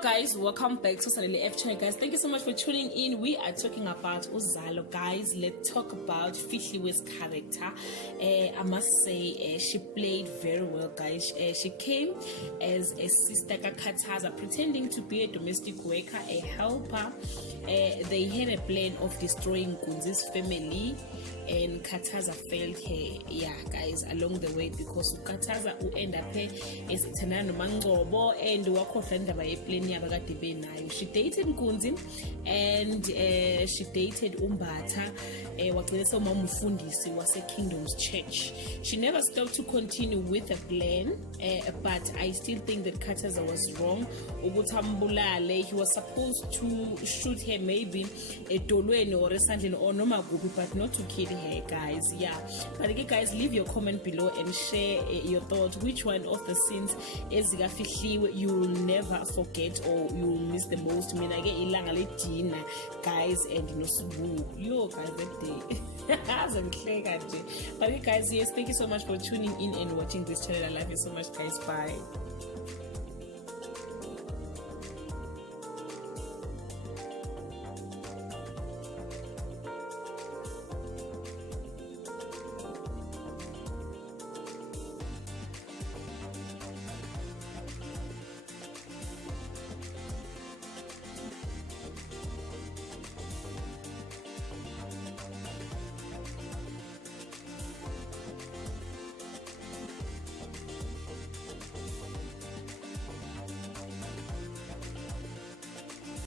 Hello guys, welcome back to Salele F channel guys. Thank you so much for tuning in. We are talking about Uzalo guys. Let's talk about Fihliwe's character. I must say she played very well guys. She came as a sister Kakataza, pretending to be a domestic worker, a helper. They had a plan of destroying Kunzi's family, and Kataza failed her, yeah guys, along the way, because Kataza will end up as Tanano Mangobo and Wakofenda by a plane Yabagati. She dated Kunzi and she dated Umbata, Wakileso Mamufundisi was a Kingdom's Church. She never stopped to continue with the plan, but I still think that Kataza was wrong. Ubutambulale, he was supposed to shoot her maybe a Dolweno or a Sandin or Nomagubi, but not to kill her, guys. Yeah, but again guys, leave your comment below and share your thoughts. Which one of the scenes is you'll never forget or you'll miss the most? I mean, I get ilangale Gina guys and yo guys that day. But guys, yes, thank you so much for tuning in and watching this channel. I love you so much guys. Bye.